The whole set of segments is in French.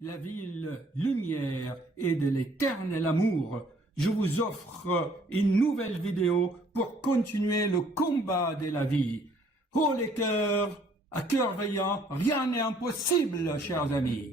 la ville lumière et de l'éternel amour, je vous offre une nouvelle vidéo pour continuer le combat de la vie. Oh les cœurs, à cœur veillant, rien n'est impossible, chers amis.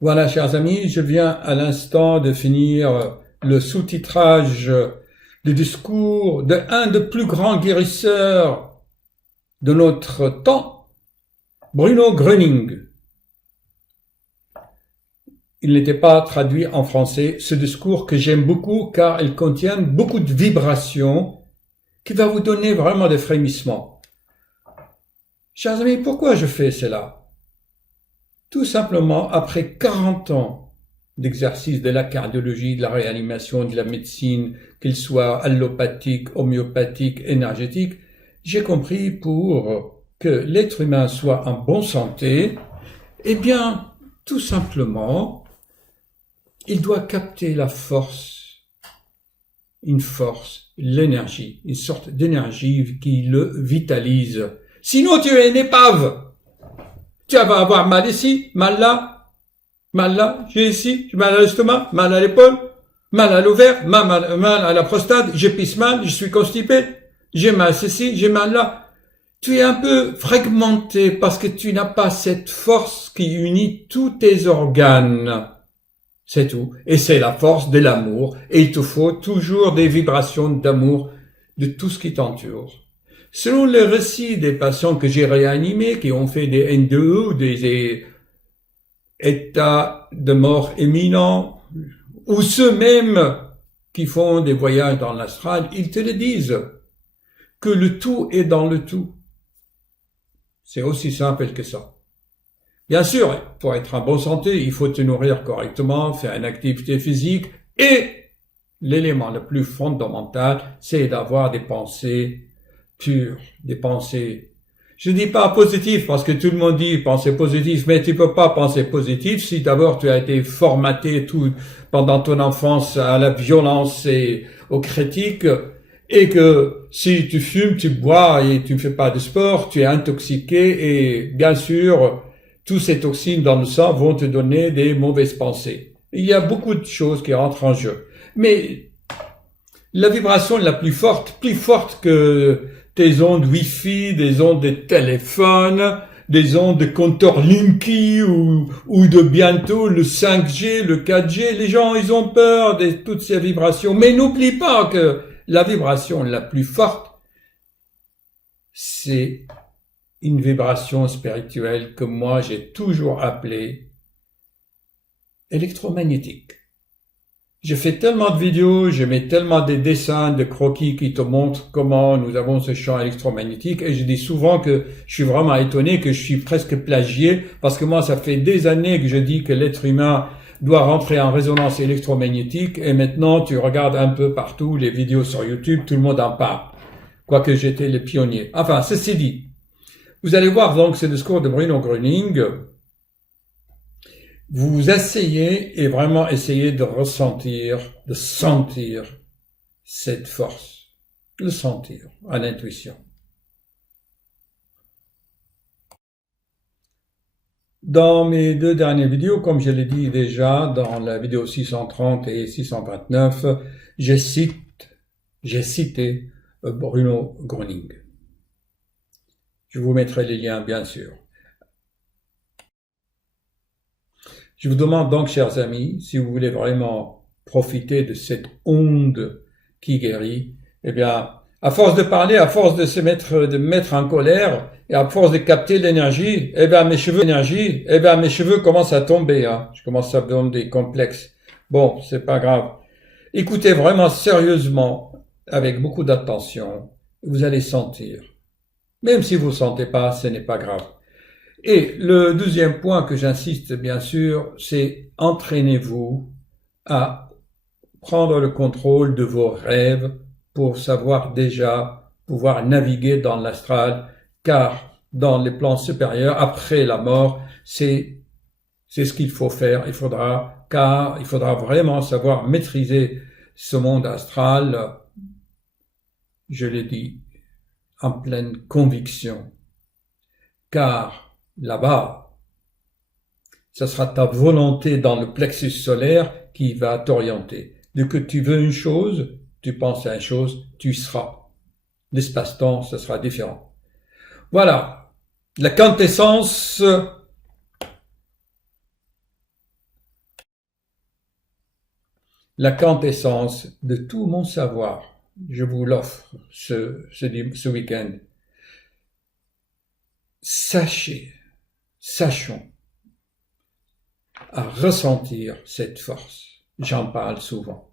Voilà, chers amis, je viens à l'instant de finir le sous-titrage du discours de un des plus grands guérisseurs de notre temps, Bruno Gröning. Il n'était pas traduit en français, ce discours que j'aime beaucoup car il contient beaucoup de vibrations qui va vous donner vraiment des frémissements. Chers amis, pourquoi je fais cela? Tout simplement, après 40 ans d'exercice de la cardiologie, de la réanimation, de la médecine, qu'il soit allopathique, homéopathique, énergétique, j'ai compris pour que l'être humain soit en bonne santé, eh bien, tout simplement, il doit capter la force, une force, l'énergie, une sorte d'énergie qui le vitalise. Sinon, tu es une épave. Tu vas avoir mal ici, mal là, j'ai ici, j'ai mal à l'estomac, mal à l'épaule, mal à l'ovaire, mal à la prostate, je pisse mal, je suis constipé, j'ai mal ceci, j'ai mal là. Tu es un peu fragmenté parce que tu n'as pas cette force qui unit tous tes organes. C'est tout. Et c'est la force de l'amour. Et il te faut toujours des vibrations d'amour de tout ce qui t'entoure. Selon les récits des patients que j'ai réanimés, qui ont fait des N2E, des états de mort imminents, ou ceux mêmes qui font des voyages dans l'astral, ils te le disent, que le tout est dans le tout. C'est aussi simple que ça. Bien sûr, pour être en bonne santé, il faut te nourrir correctement, faire une activité physique, et l'élément le plus fondamental, c'est d'avoir des pensées pures, des pensées. Je dis pas positives parce que tout le monde dit penser positif, mais tu peux pas penser positif si d'abord tu as été formaté tout pendant ton enfance à la violence et aux critiques, et que si tu fumes, tu bois et tu ne fais pas de sport, tu es intoxiqué, et bien sûr, tous ces toxines dans le sang vont te donner des mauvaises pensées. Il y a beaucoup de choses qui rentrent en jeu. Mais la vibration la plus forte que tes ondes Wi-Fi, des ondes de téléphone, des ondes de compteur Linky ou de bientôt le 5G, le 4G, les gens, ils ont peur de toutes ces vibrations. Mais n'oublie pas que la vibration la plus forte, c'est une vibration spirituelle que moi j'ai toujours appelée électromagnétique. Je fais tellement de vidéos, je mets tellement de dessins, de croquis qui te montrent comment nous avons ce champ électromagnétique, et je dis souvent que je suis vraiment étonné, que je suis presque plagié, parce que moi ça fait des années que je dis que l'être humain doit rentrer en résonance électromagnétique, et maintenant tu regardes un peu partout les vidéos sur YouTube, tout le monde en parle, quoique j'étais le pionnier. Enfin, ceci dit, vous allez voir donc ce discours de Bruno Gröning. Vous essayez et vraiment essayez de ressentir, de sentir cette force, le sentir à l'intuition. Dans mes deux dernières vidéos, comme je l'ai dit déjà, dans la vidéo 630 et 629, j'ai cité Bruno Gröning. Je vous mettrai les liens, bien sûr. Je vous demande donc, chers amis, si vous voulez vraiment profiter de cette onde qui guérit, eh bien, à force de parler, à force de me mettre en colère, et à force de capter l'énergie, eh bien, mes cheveux commencent à tomber, hein. Je commence à avoir des complexes. Bon, c'est pas grave. Écoutez vraiment sérieusement, avec beaucoup d'attention, vous allez sentir. Même si vous ne sentez pas, ce n'est pas grave. Et le deuxième point que j'insiste bien sûr, c'est entraînez-vous à prendre le contrôle de vos rêves pour savoir déjà pouvoir naviguer dans l'astral, car dans les plans supérieurs, après la mort, c'est ce qu'il faut faire. Il faudra vraiment savoir maîtriser ce monde astral, je l'ai dit, en pleine conviction. Car là-bas, ce sera ta volonté dans le plexus solaire qui va t'orienter. Dès que tu veux une chose, tu penses à une chose, tu y seras. L'espace-temps, ce sera différent. Voilà, la quintessence de tout mon savoir. Je vous l'offre ce week-end. Sachons à ressentir cette force. J'en parle souvent.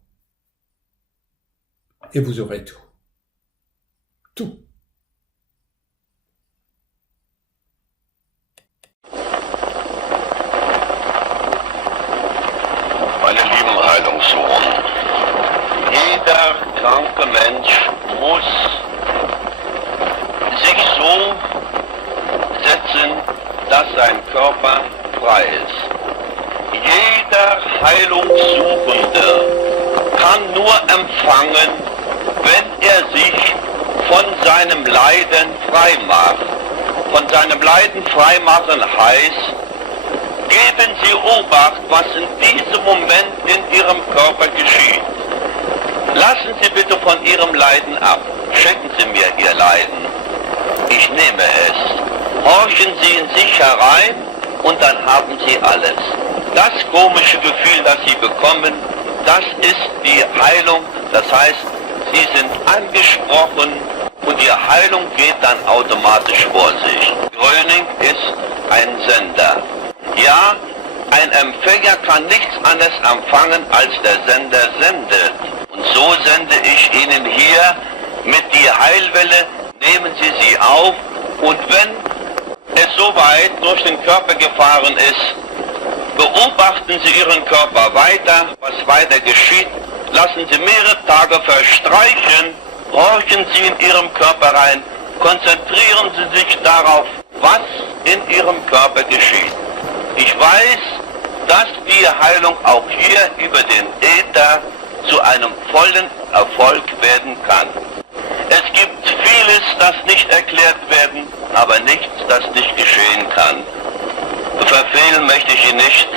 Et vous aurez tout. Tout. Meine lieben Heilungsohren, jeder kranke Mensch muss sich so setzen, dass sein Körper frei ist. Jeder Heilungssuchende kann nur empfangen, wenn er sich von seinem Leiden frei macht. Von seinem Leiden frei machen heißt, geben Sie Obacht, was in diesem Moment in Ihrem Körper geschieht. Lassen Sie bitte von Ihrem Leiden ab. Schenken Sie mir Ihr Leiden. Ich nehme es. Horchen Sie in sich herein und dann haben Sie alles. Das komische Gefühl, das Sie bekommen, das ist die Heilung. Das heißt, Sie sind angesprochen und die Heilung geht dann automatisch vor sich. Gröning ist ein Sender. Ja, ein Empfänger kann nichts anderes empfangen, als der Sender sendet. Und so sende ich Ihnen hier mit die Heilwelle, nehmen Sie sie auf und wenn es soweit durch den Körper gefahren ist, beobachten Sie Ihren Körper weiter, was weiter geschieht, lassen Sie mehrere Tage verstreichen, horchen Sie in Ihrem Körper rein, konzentrieren Sie sich darauf, was in Ihrem Körper geschieht. Ich weiß, dass die Heilung auch hier über den Äther zu einem vollen Erfolg werden kann. Es gibt vieles, das nicht erklärt werden, aber nichts, das nicht geschehen kann. Verfehlen möchte ich Sie nicht,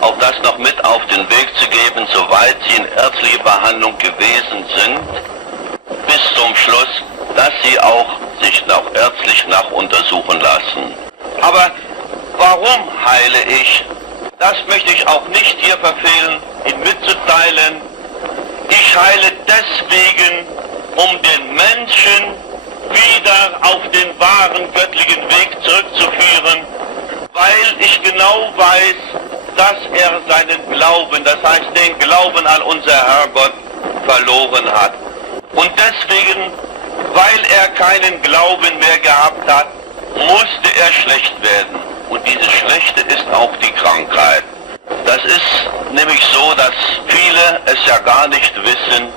auch das noch mit auf den Weg zu geben, soweit Sie in ärztlicher Behandlung gewesen sind, bis zum Schluss, dass Sie auch sich noch ärztlich nachuntersuchen lassen. Aber warum heile ich? Das möchte ich auch nicht hier verfehlen, Ihnen mitzuteilen. Ich heile deswegen, um den Menschen wieder auf den wahren göttlichen Weg zurückzuführen, weil ich genau weiß, dass er seinen Glauben, das heißt den Glauben an unser Herrgott, verloren hat. Und deswegen, weil er keinen Glauben mehr gehabt hat, musste er schlecht werden. Und dieses Schlechte ist auch die Krankheit. Das ist nämlich so, dass viele es ja gar nicht wissen,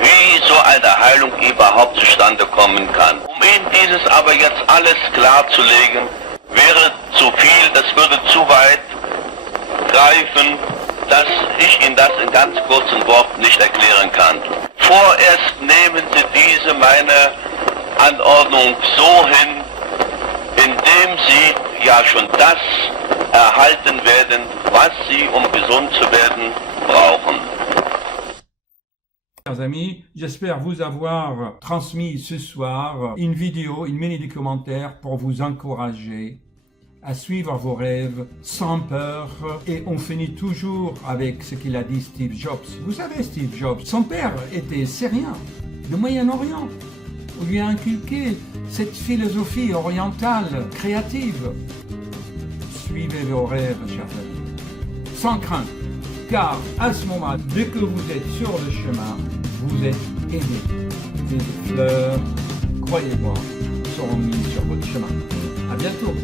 wie so eine Heilung überhaupt zustande kommen kann. Um Ihnen dieses aber jetzt alles klarzulegen, wäre zu viel, das würde zu weit greifen, dass ich Ihnen das in ganz kurzen Worten nicht erklären kann. Vorerst nehmen Sie diese meine Anordnung so hin, indem Sie ja schon das erhalten werden, was Sie, um gesund zu werden, brauchen. Chers amis, j'espère vous avoir transmis ce soir une vidéo, une mini-documentaire pour vous encourager à suivre vos rêves sans peur. Et on finit toujours avec ce qu'il a dit Steve Jobs. Vous savez, Steve Jobs, son père était syrien, du Moyen-Orient. On lui a inculqué cette philosophie orientale, créative. Suivez vos rêves, chers amis, sans crainte, car à ce moment, dès que vous êtes sur le chemin, vous êtes aidé. Des fleurs, croyez-moi, seront mises sur votre chemin. À bientôt.